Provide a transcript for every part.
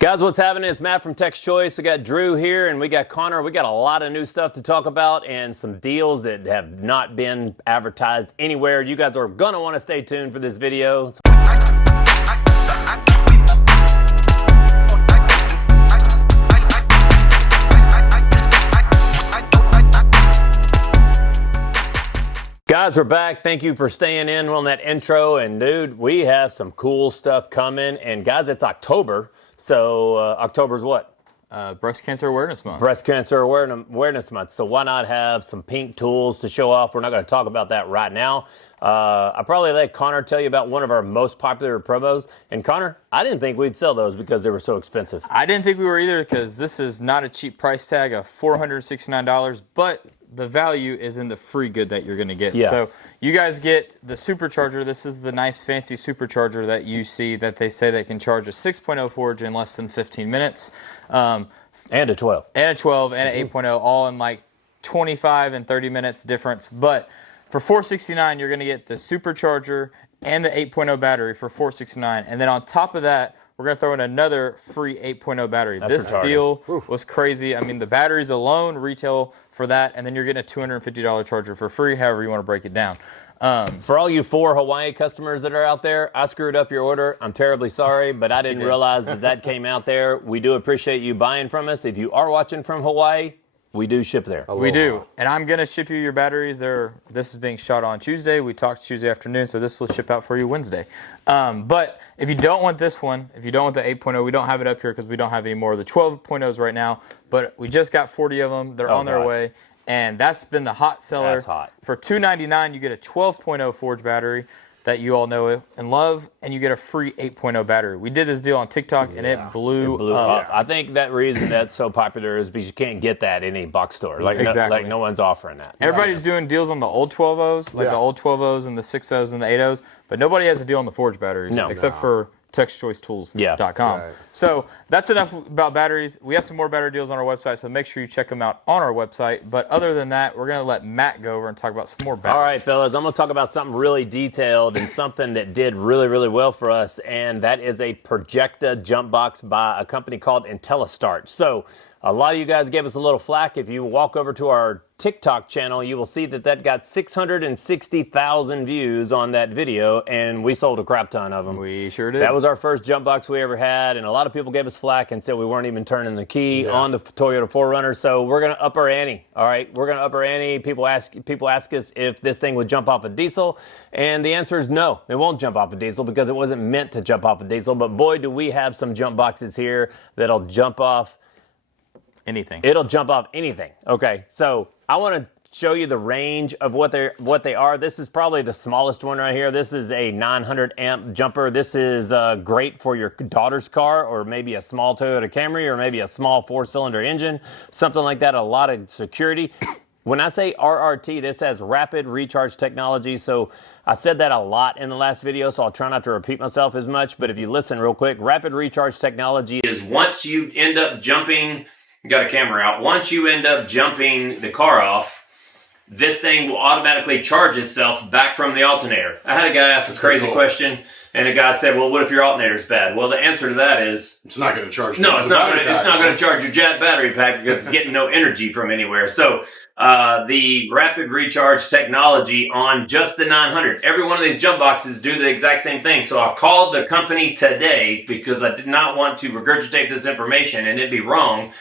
Guys, what's happening? It's Matt from TECHS Choice. We got Drew here and we got Connor. We got a lot of new stuff to talk about and some deals that have not been advertised anywhere. You guys are going to want to stay tuned for this video. Guys, we're back. Thank you for staying in on that intro. And dude, we have some cool stuff coming. And guys, it's October. So October's what? Breast Cancer Awareness Month. Breast Cancer Awareness Month. So why not have some pink tools to show off? We're not going to talk about that right now. I'll probably let Connor tell you about one of our most popular promos. And Connor, I didn't think we'd sell those because they were so expensive. I didn't think we were either because this is not a cheap price tag of $469, but the value is in the free good that you're going to get. Yeah. So you guys get the supercharger. This is the nice fancy supercharger that you see that they say they can charge a 6.0 Forge in less than 15 minutes. And a 12. And a 12 and an 8.0 all in like 25 and 30 minutes difference. But for $469, you're going to get the supercharger and the 8.0 battery for $469. And then on top of that, we're going to throw in another free 8.0 battery. That's this retarded. deal was crazy. I mean, the batteries alone retail for that, and then you're getting a $250 charger for free, however you want to break it down. For all you 4 Hawaii customers that are out there, I screwed up your order. I'm terribly sorry, but I didn't realize that came out there. We do appreciate you buying from us. If you are watching from Hawaii, we do ship there. We do. And I'm going to ship you your batteries. This is being shot on Tuesday. We talked Tuesday afternoon, so this will ship out for you Wednesday. But if you don't want this one, if you don't want the 8.0, we don't have it up here because we don't have any more of the 12.0s right now. But we just got 40 of them. They're on their way. And that's been the hot seller. That's hot. For $299, you get a 12.0 Forge battery that you all know and love, and you get a free 8.0 battery. We did this deal on TikTok, and it blew up. I think that reason that's so popular is because you can't get that in any box store. Like, exactly. no one's offering that. Everybody's doing deals on the old 12Os, like the old 12Os and the 6Os and the 8Os, but nobody has a deal on the Forge batteries except for TechsChoiceTools.com. Right. So that's enough about batteries. We have some more battery deals on our website, so make sure you check them out on our website. But other than that, we're going to let Matt go over and talk about some more batteries. All right, fellas, I'm going to talk about something really detailed and something that did really, really well for us, and that is a Projecta jump box by a company called IntelliStart. So a lot of you guys gave us a little flack. If you walk over to our TikTok channel, you will see that got 660,000 views on that video, and we sold a crap ton of them. We sure did. That was our first jump box we ever had, and a lot of people gave us flack and said we weren't even turning the key on the Toyota 4Runner, so we're going to up our ante, all right? We're going to up our ante. People ask us if this thing would jump off a diesel, and the answer is no. It won't jump off a diesel because it wasn't meant to jump off a diesel, but boy, do we have some jump boxes here that'll jump off anything. It'll jump off anything. Okay, so I want to show you the range of what they are. This is probably the smallest one right here. This is a 900 amp jumper. This is great for your daughter's car or maybe a small Toyota Camry or maybe a small 4-cylinder engine, something like that. A lot of security. When I say RRT, this has rapid recharge technology. So I said that a lot in the last video, so I'll try not to repeat myself as much. But if you listen real quick, rapid recharge technology is once you end up jumping, got a camera out, once you end up jumping the car off, this thing will automatically charge itself back from the alternator. I had a guy ask a crazy question, and a guy said, well, what if your alternator's bad? Well, the answer to that is it's not going to charge. No, it's not going to charge your jet battery pack because it's getting no energy from anywhere. So the rapid recharge technology on just the 900, every one of these jump boxes do the exact same thing. So I called the company today because I did not want to regurgitate this information and it'd be wrong.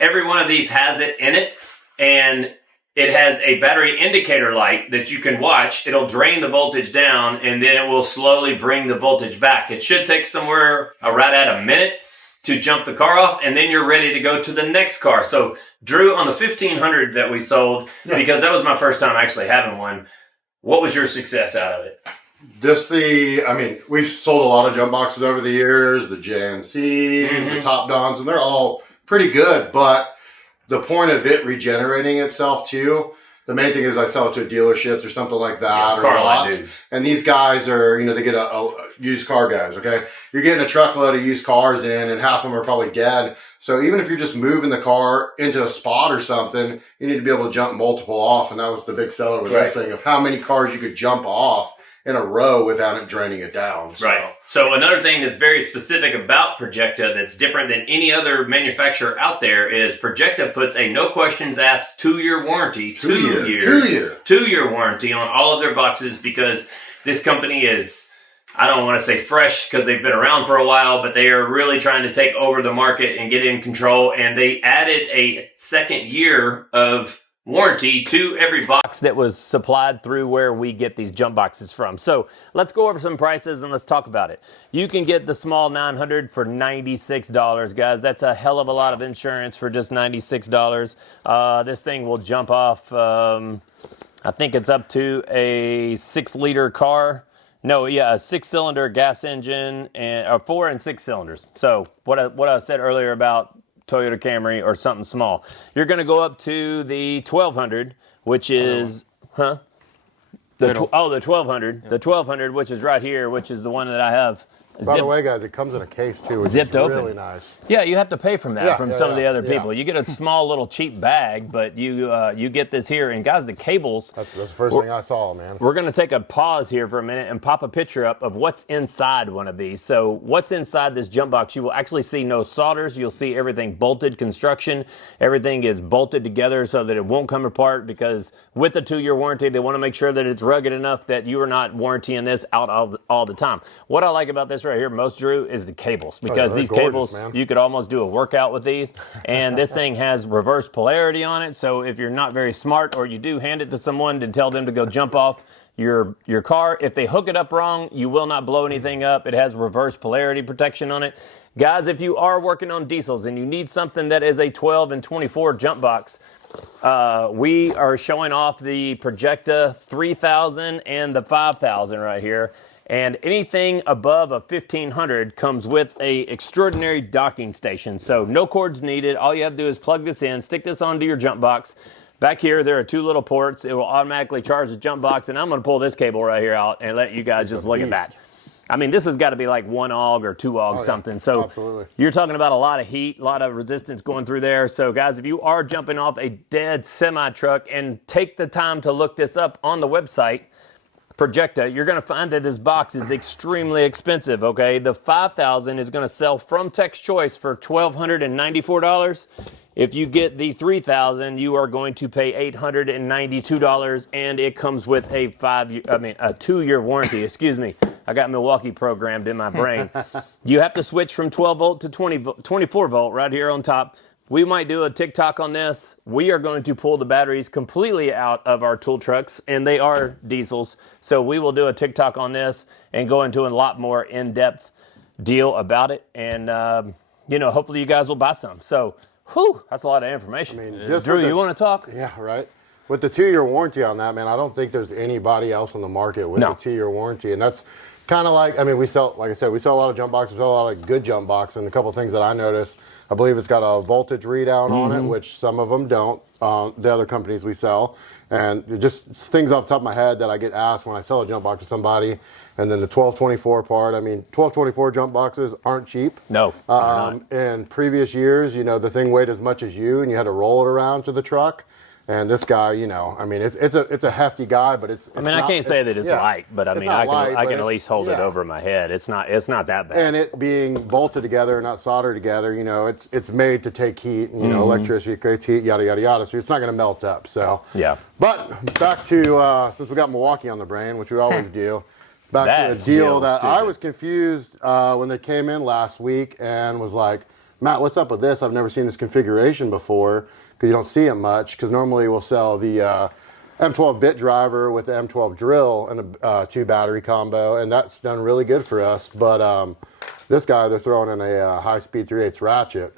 Every one of these has it in it, and it has a battery indicator light that you can watch. It'll drain the voltage down, and then it will slowly bring the voltage back. It should take somewhere right at a minute to jump the car off, and then you're ready to go to the next car. So, Drew, on the 1500 that we sold, because that was my first time actually having one, what was your success out of it? We've sold a lot of jump boxes over the years, the JNCs, the Top Dons, and they're all pretty good, but the point of it regenerating itself too, the main thing is I sell it to dealerships or something like that, or lots. And these guys are, they get a used car guys, okay? You're getting a truckload of used cars in, and half of them are probably dead. So even if you're just moving the car into a spot or something, you need to be able to jump multiple off, and that was the big seller with this thing of how many cars you could jump off in a row without it draining it down. So. Right. So another thing that's very specific about Projecta that's different than any other manufacturer out there is Projecta puts a no questions asked 2-year warranty, 2-year warranty on all of their boxes, because this company is, I don't want to say fresh because they've been around for a while, but they are really trying to take over the market and get in control. And they added a second year of warranty to every box that was supplied through where we get these jump boxes from. So let's go over some prices and let's talk about it. You can get the small 900 for $96, guys. That's a hell of a lot of insurance for just $96. This thing will jump off, I think it's up to a 6-liter car. No, yeah, a 6-cylinder gas engine, and 4 and 6 cylinders. So what I said earlier about Toyota Camry or something small. You're going to go up to the 1200, which is, the 1200. Yeah. The 1200, which is right here, which is the one that I have. By the way, guys, it comes in a case too, which zipped is open. Really nice. Yeah, you have to pay from that some of the other people. You get a small little cheap bag, but you get this here. And guys, the cables. That's the first thing I saw, man. We're going to take a pause here for a minute and pop a picture up of what's inside one of these. So what's inside this jump box? You will actually see no solders. You'll see everything bolted construction. Everything is bolted together so that it won't come apart, because with the 2-year warranty, they want to make sure that it's rugged enough that you are not warrantying this out all the time. What I like about this right here most, Drew, is the cables, because these gorgeous, cables, man. you could almost do a workout with these. And this thing has reverse polarity on it. So if you're not very smart, or you do hand it to someone to tell them to go jump off your car, if they hook it up wrong, you will not blow anything up. It has reverse polarity protection on it. Guys, if you are working on diesels and you need something that is a 12 and 24 jump box, we are showing off the Projecta 3000 and the 5000 right here. And anything above a 1500 comes with a extraordinary docking station. So no cords needed. All you have to do is plug this in, stick this onto your jump box. Back here, there are 2 little ports. It will automatically charge the jump box. And I'm going to pull this cable right here out and let you guys just look at that. I mean, this has got to be like 1 AUG or 2 AUG something. So absolutely. You're talking about a lot of heat, a lot of resistance going through there. So guys, if you are jumping off a dead semi-truck, and take the time to look this up on the website, Projecta, you're going to find that this box is extremely expensive, okay? The 5000 is going to sell from TECHS Choice for $1,294. If you get the 3000, you are going to pay $892, and it comes with a 2-year warranty. Excuse me. I got Milwaukee programmed in my brain. You have to switch from 12 volt to 24 volt right here on top. We might do a TikTok on this. We are going to pull the batteries completely out of our tool trucks, and they are diesels. So we will do a TikTok on this and go into a lot more in-depth deal about it. And, hopefully you guys will buy some. So, that's a lot of information. I mean, Drew, you want to talk? Yeah, right. With the 2-year warranty on that, man, I don't think there's anybody else on the market with a 2-year warranty. And that's kind of like, I mean, we sell, like I said, we sell a lot of jump boxes, we sell a lot of good jump boxes. And a couple of things that I noticed, I believe it's got a voltage readout on it, which some of them don't, the other companies we sell. And just things off the top of my head that I get asked when I sell a jump box to somebody. And then the 1224 part, I mean, 1224 jump boxes aren't cheap. No. In previous years, the thing weighed as much as you, and you had to roll it around to the truck. And this guy, I mean, it's a hefty guy, but it's I can't say that it's light, but I mean, I can at least hold it over my head. It's not that bad. And it being bolted together, not soldered together, it's made to take heat. Electricity creates heat, yada yada yada. So it's not going to melt up. So yeah. But back to since we got Milwaukee on the brain, which we always do. Back to a deal that I was confused when they came in last week and was like, Matt, what's up with this? I've never seen this configuration before, because you don't see it much, because normally we'll sell the M12 bit driver with the M12 drill and a 2 battery combo, and that's done really good for us. But this guy, they're throwing in a high-speed 3/8 ratchet.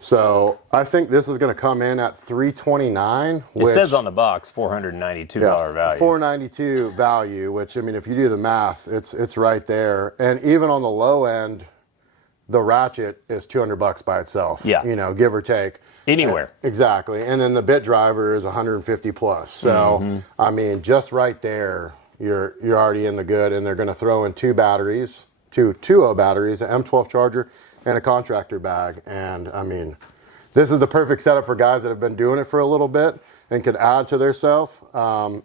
So I think this is going to come in at $329. It says on the box $492 value. $492 value, which, I mean, if you do the math, it's right there. And even on the low end, the ratchet is $200 by itself. Yeah. Give or take. Anywhere. Exactly. And then the bit driver is 150 plus. So, I mean, just right there, you're already in the good. And they're going to throw in 2 batteries, 2 2.0 batteries, an M12 charger, and a contractor bag. And I mean, This is the perfect setup for guys that have been doing it for a little bit and can add to their self.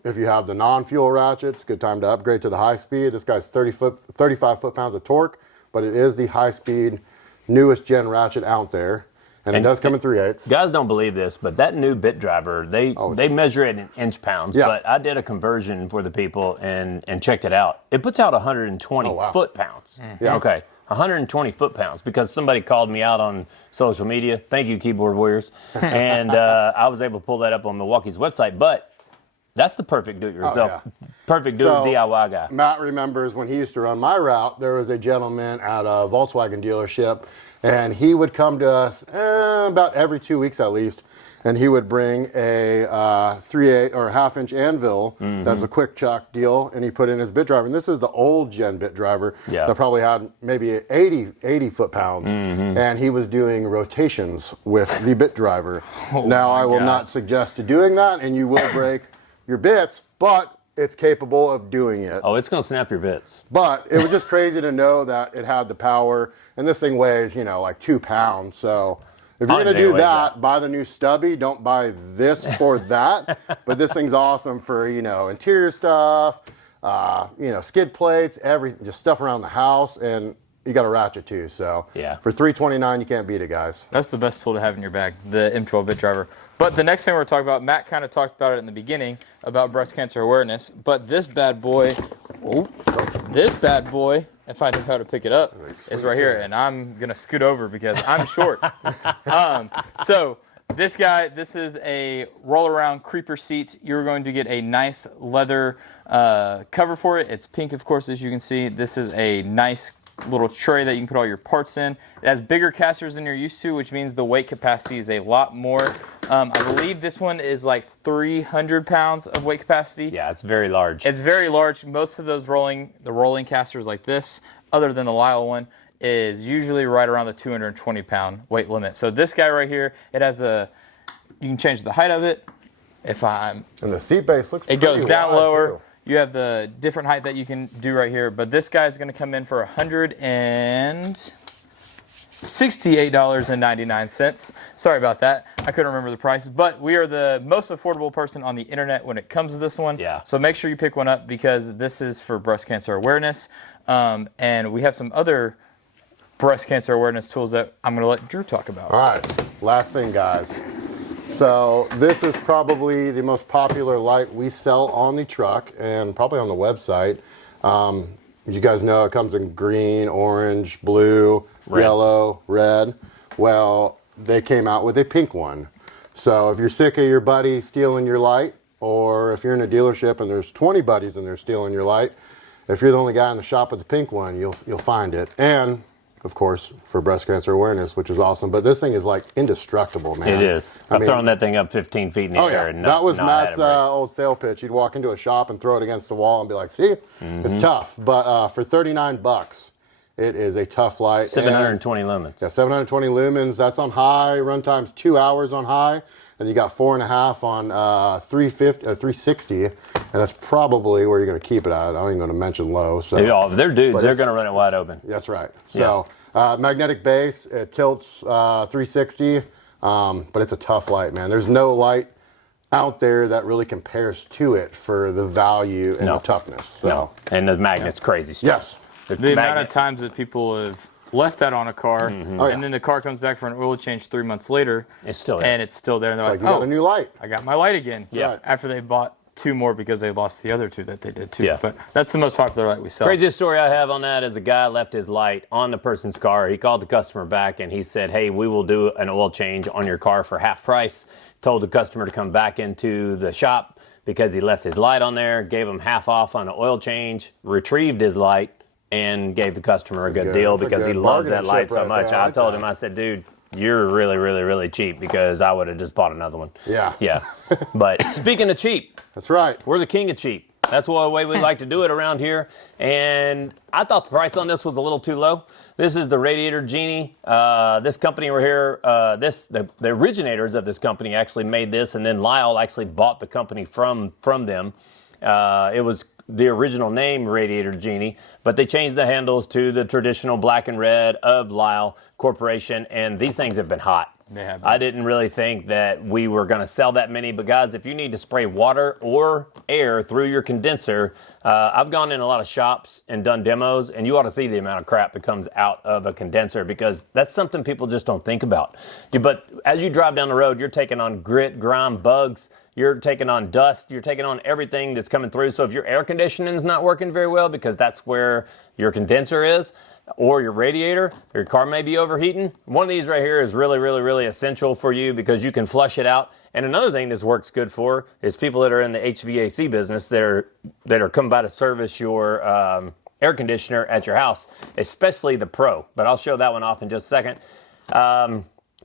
If you have the non-fuel ratchets, good time to upgrade to the high speed. This guy's 35 foot-pounds of torque, but it is the high-speed, newest gen ratchet out there. And it does come in 3/8. Guys don't believe this, but that new bit driver, they measure it in inch pounds. Yeah. But I did a conversion for the people and checked it out. It puts out 120 foot-pounds. Yeah. Okay, 120 foot-pounds, because somebody called me out on social media. Thank you, keyboard warriors. And I was able to pull that up on Milwaukee's website. But that's the perfect do-it-yourself, perfect DIY guy. Matt remembers when he used to run my route, there was a gentleman at a Volkswagen dealership, and he would come to us about every 2 weeks at least, and he would bring a 3/8 or a half-inch anvil. That's a quick chuck deal, and he put in his bit driver. And this is the old gen bit driver that probably had maybe 80 foot-pounds, and he was doing rotations with the bit driver. Now, I will not suggest to doing that, and you will break your bits, but it's capable of doing it. Oh, it's going to snap your bits. But it was just crazy to know that it had the power, and this thing weighs, like 2 pounds. So if you're going to do that, buy the new stubby. Don't buy this for that. But this thing's awesome for, interior stuff, skid plates, just stuff around the house, and you got a ratchet too. So for $329, you can't beat it, guys. That's the best tool to have in your bag, the M12 bit driver. But the next thing we're talking about, Matt kind of talked about it in the beginning about breast cancer awareness. But this bad boy, if I know how to pick it up, is right here. And I'm going to scoot over because I'm short. So this guy, this is a roll-around creeper seat. You're going to get a nice leather cover for it. It's pink, of course, as you can see. This is a nice little tray that you can put all your parts in. It has bigger casters than you're used to, which means the weight capacity is a lot more. I believe this one is like 300 pounds of weight capacity. Yeah, it's very large. It's very large. Most of those rolling casters like this, other than the Lyle one, is usually right around the 220 pound weight limit. So this guy right here, you can change the height of it. And the seat base looks it goes down wide lower. too. You have the different height that you can do right here, but this guy is going to come in for $168.99. Sorry about that. I couldn't remember the price, but we are the most affordable person on the internet when it comes to this one. Yeah. So make sure you pick one up because this is for breast cancer awareness. And we have some other breast cancer awareness tools that I'm going to let Drew talk about. All right, last thing, guys. So this is probably the most popular light we sell on the truck and probably on the website. You guys know it comes in green, orange, blue, yellow, red. Well, they came out with a pink one. So if you're sick of your buddy stealing your light, or if you're in a dealership and there's 20 buddies and they're stealing your light, if you're the only guy in the shop with the pink one, you'll find it. And of course, for breast cancer awareness, which is awesome. But this thing is like indestructible, man. It is. I've thrown that thing up 15 feet in the air. And that was Matt's old sale pitch. He'd walk into a shop and throw it against the wall and be like, see, it's tough. But for $39, it is a tough light. 720 lumens. Yeah, 720 lumens. That's on high. Run time's 2 hours on high. And you got 4.5 on 360. And that's probably where you're going to keep it at. I'm not even going to mention low. So. If they're dudes, they're going to run it wide open. That's right. So magnetic base, it tilts 360. But it's a tough light, man. There's no light out there that really compares to it for the value and the toughness. So. No. And the magnet's crazy strong. Yes. The amount of times that people have left that on a car, and then the car comes back for an oil change 3 months later. It's still there. And it's still there. And they're you got a new light. I got my light again. Yeah. Right. After they bought 2 more because they lost the other 2 that they did too. Yeah. But that's the most popular light we sell. Craziest story I have on that is a guy left his light on the person's car. He called the customer back and he said, hey, we will do an oil change on your car for half price. Told the customer to come back into the shop because he left his light on there, gave him half off on an oil change, retrieved his light, and gave the customer a good deal because he loves that light so much. I told him, I said, dude, you're really, really, really cheap because I would have just bought another one. Yeah. Yeah. But speaking of cheap, that's right. We're the king of cheap. That's the way we like to do it around here. And I thought the price on this was a little too low. This is the Radiator Genie. This company right here, the originators of this company actually made this, and then Lyle actually bought the company from them. It was the original name Radiator Genie, but they changed the handles to the traditional black and red of Lyle Corporation, and these things have been hot. They have. I didn't really think that we were going to sell that many, but guys, if you need to spray water or air through your condenser, I've gone in a lot of shops and done demos, and you ought to see the amount of crap that comes out of a condenser, because that's something people just don't think about. But as you drive down the road, you're taking on grit, grime, bugs. You're taking on dust. You're taking on everything that's coming through. So if your air conditioning is not working very well, because that's where your condenser is, or your radiator, your car may be overheating, one of these right here is really, really, really essential for you, because you can flush it out. And another thing this works good for is people that are in the HVAC business that are coming by to service your air conditioner at your house, especially the Pro. But I'll show that one off in just a second.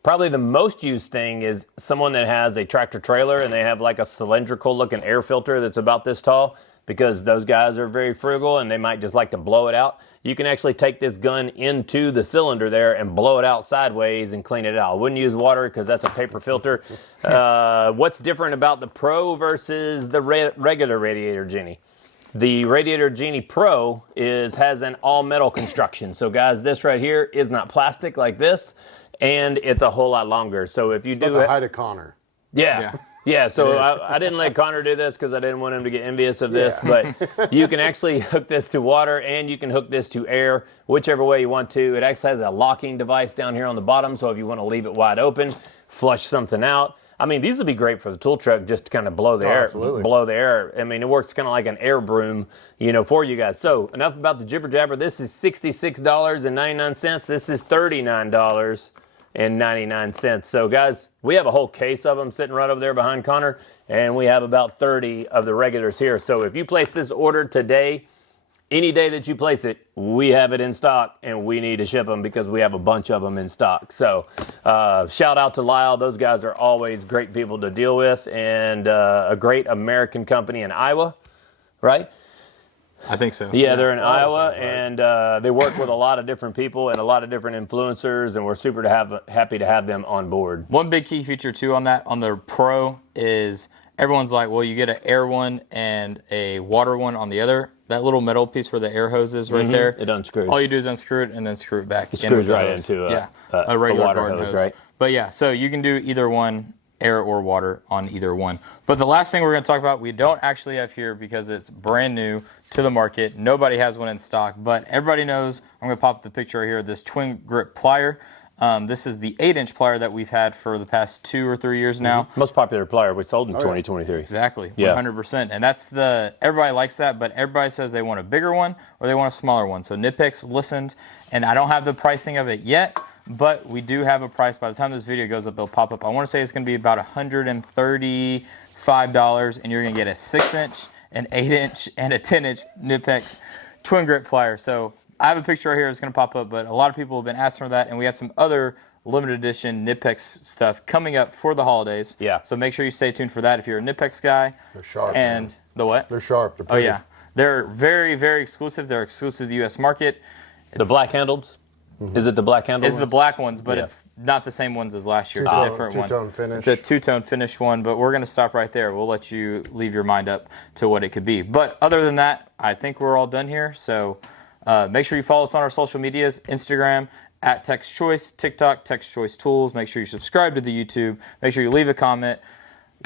Probably the most used thing is someone that has a tractor trailer and they have like a cylindrical looking air filter that's about this tall, because those guys are very frugal and they might just like to blow it out. You can actually take this gun into the cylinder there and blow it out sideways and clean it out. I wouldn't use water because that's a paper filter. What's different about the Pro versus the regular Radiator Genie? The Radiator Genie Pro has an all metal construction. So guys, this right here is not plastic like this, and it's a whole lot longer. So if you do the height of Connor. Yeah, so I didn't let Connor do this because I didn't want him to get envious of this, but you can actually hook this to water and you can hook this to air, whichever way you want to. It actually has a locking device down here on the bottom, so if you want to leave it wide open, flush something out. I mean, these would be great for the tool truck just to kind of blow the air. Absolutely. Blow the air. I mean, it works kind of like an air broom, for you guys. So enough about the jibber jabber. This is $66.99. This is $39.99. So guys, we have a whole case of them sitting right over there behind Connor, and we have about 30 of the regulars here. So if you place this order today, any day that you place it, we have it in stock, and we need to ship them because we have a bunch of them in stock. So shout out to Lyle. Those guys are always great people to deal with, and a great American company in Iowa, right? I think so. Yeah, they're in Iowa, and they work with a lot of different people and a lot of different influencers, and we're super happy to have them on board. One big key feature, too, on the Pro is everyone's like, well, you get an air one and a water one on the other. That little metal piece where the air hose is right there. It unscrews. All you do is unscrew it and then screw it back. It screws right into a regular water garden hose, right? But yeah, so you can do either one, air or water on either one. But the last thing we're going to talk about, we don't actually have here because it's brand new to the market. Nobody has one in stock, but everybody knows, I'm going to pop up the picture right here, this twin grip plier. This is the 8-inch plier that we've had for the past 2 or 3 years now. Most popular plier we sold in 2023. Exactly, Yeah. 100%. And that's everybody likes that, but everybody says they want a bigger one or they want a smaller one. So Nitpicks listened, and I don't have the pricing of it yet, but we do have a price. By the time this video goes up, it'll pop up. I want to say it's going to be about $135, and you're going to get a 6-inch, an 8-inch, and a 10-inch Nitpicks twin grip plier. So I have a picture right here that's going to pop up, but a lot of people have been asking for that, and we have some other limited edition Nitpicks stuff coming up for the holidays. Yeah. So make sure you stay tuned for that if you're a Nitpicks guy. They're sharp. And the what? They're sharp. They're Oh, yeah. They're very, very exclusive. They're exclusive to the U.S. market. The black handled? Is it the black handled? It's one? the black ones, but Yeah. it's not the same ones as last year. It's a different one. Two-tone finish. It's a two-tone finish one, but we're going to stop right there. We'll let you leave your mind up to what it could be. But other than that, I think we're all done here. So make sure you follow us on our social medias, Instagram, at TECHS Choice, TikTok, TECHS Choice Tools. Make sure you subscribe to the YouTube. Make sure you leave a comment,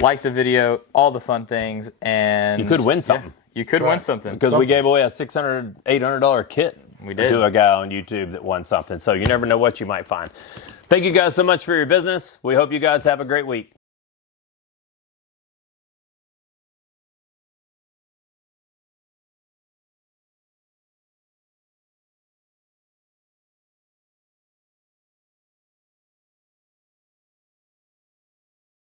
like the video, all the fun things. And You could win something. you could win something. Because we gave away a $600, $800 kit. We did. To a guy on YouTube that won something. So you never know what you might find. Thank you guys so much for your business. We hope you guys have a great week.